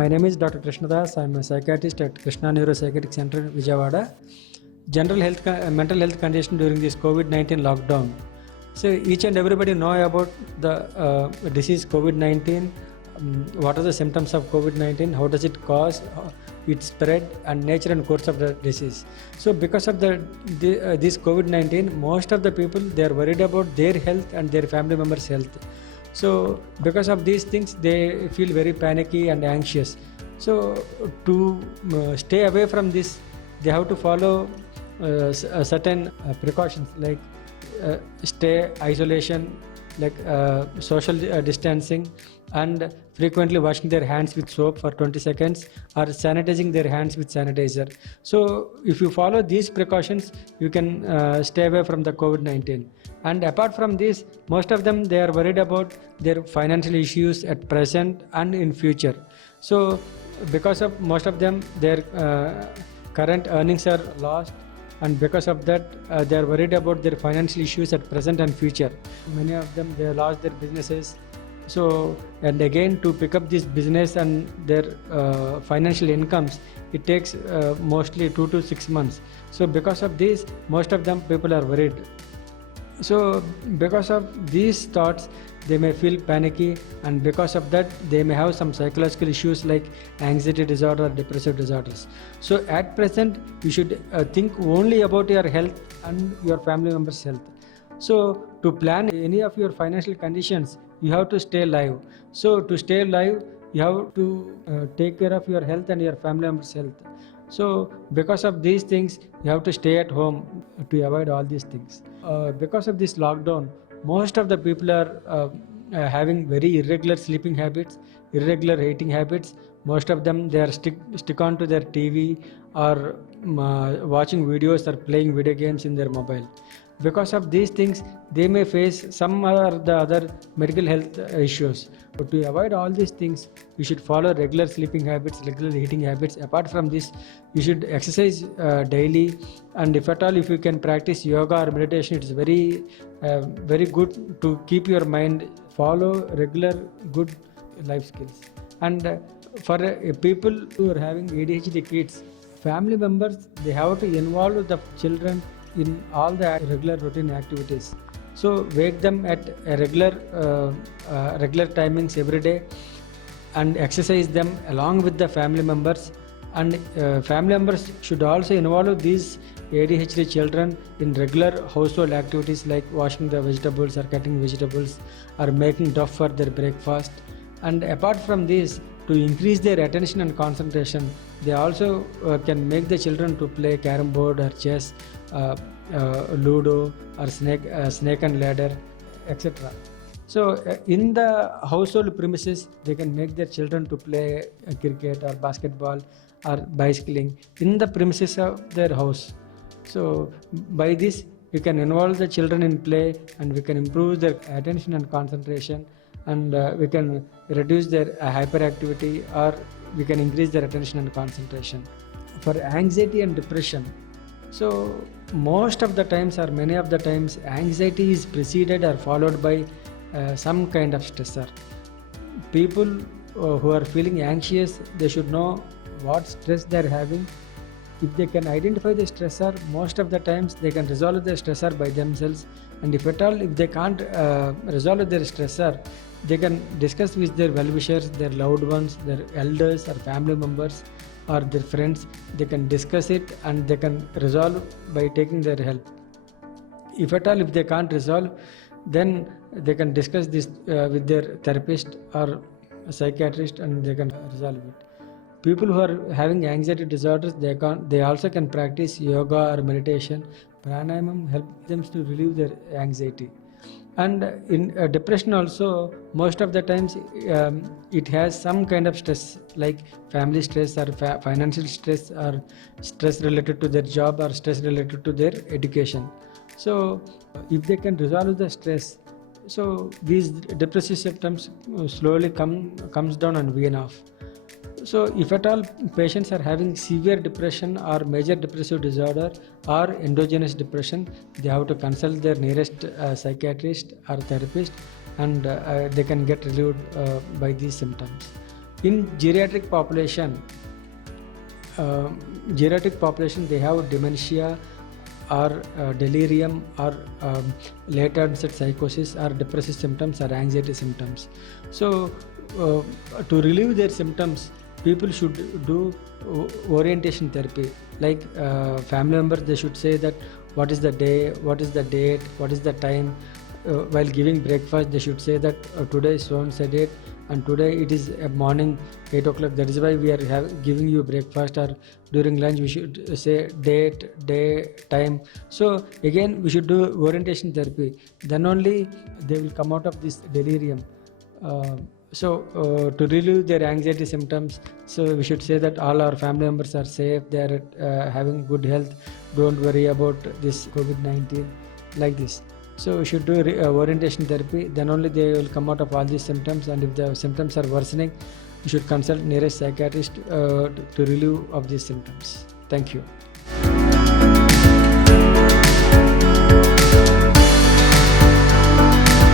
My name is Dr. Krishna. I'm a psychiatrist at Krishna Neuro Psychiatric Center in Vijayawada. Mental health condition during this COVID-19 lockdown. So each and everybody know about the disease COVID-19. What are the symptoms of COVID-19? How does it cause? Its spread and nature and course of the disease. So because of this COVID-19, most of the people, they are worried about their health and their family members' health. So because of these things, they feel very panicky and anxious. So to stay away from this, they have to follow certain precautions like stay isolation, like social distancing, and frequently washing their hands with soap for 20 seconds or sanitizing their hands with sanitizer. So if you follow these precautions, you can stay away from the COVID-19. And apart from this, most of them, they are worried about their financial issues at present and in future. So because of most of them, their current earnings are lost, and because of that they are worried about their financial issues at present and future. Many of them, they lost their businesses. So, and again, to pick up this business and their financial incomes, it takes mostly 2 to 6 months. So because of this, most of them people are worried. So because of these thoughts, they may feel panicky, and because of that, they may have some psychological issues like anxiety disorder or depressive disorders. So at present, you should think only about your health and your family members' health. So to plan any of your financial conditions, you have to stay alive. So to stay alive, you have to take care of your health and your family members' health. So because of these things, you have to stay at home to avoid all these things. Because of this lockdown, most of the people are having very irregular sleeping habits, irregular eating habits. Most of them, they are stick on to their TV or watching videos or playing video games in their mobile. Because of these things, they may face some or the other medical health issues. But to avoid all these things, you should follow regular sleeping habits, regular eating habits. Apart from this, you should exercise daily, and if at all, if you can practice yoga or meditation, it's very good to keep your mind, follow regular good life skills. And for people who are having ADHD kids, family members, they have to involve the children in all the regular routine activities. So wake them at a regular timings every day, and exercise them along with the family members. And family members should also involve these ADHD children in regular household activities like washing the vegetables or cutting vegetables or making dough for their breakfast. And apart from this, to increase their attention and concentration, they also can make the children to play carom board or chess, ludo or snake and ladder, etc. So in the household premises, they can make their children to play cricket or basketball or bicycling in the premises of their house. So by this, we can involve the children in play, and we can improve their attention and concentration, and we can reduce their hyperactivity, or we can increase their attention and concentration. For anxiety and depression, so most of the times or many of the times, anxiety is preceded or followed by some kind of stressor. People who are feeling anxious, they should know what stress they are having. If they can identify the stressor, most of the times they can resolve the stressor by themselves. And if at all, if they can't resolve their stressor, they can discuss with their well-wishers, their loved ones, their elders or family members or their friends. They can discuss it and they can resolve by taking their help. If at all, if they can't resolve, then they can discuss this with their therapist or a psychiatrist, and they can resolve it. People who are having anxiety disorders, they also can practice yoga or meditation. Pranayama helps them to relieve their anxiety. And in depression also, most of the times it has some kind of stress like family stress or financial stress, or stress related to their job, or stress related to their education. So if they can resolve the stress, so these depressive symptoms slowly comes down and wean off. So if at all patients are having severe depression or major depressive disorder or endogenous depression, they have to consult their nearest psychiatrist or therapist, and they can get relieved by these symptoms. In geriatric population, they have dementia or delirium or late onset psychosis or depressive symptoms or anxiety symptoms. So to relieve their symptoms, people should do orientation therapy. Like family members, they should say that what is the day, what is the date, what is the time. While giving breakfast, they should say that today is so and so date, and today it is morning 8 o'clock. That is why we are giving you breakfast. Or during lunch, we should say date, day, time. So again, we should do orientation therapy. Then only they will come out of this delirium. To relieve their anxiety symptoms, so we should say that all our family members are safe, they are having good health, don't worry about this COVID-19, like this. So we should do orientation therapy, then only they will come out of all these symptoms, and if the symptoms are worsening, you should consult nearest psychiatrist to relieve of these symptoms. Thank you.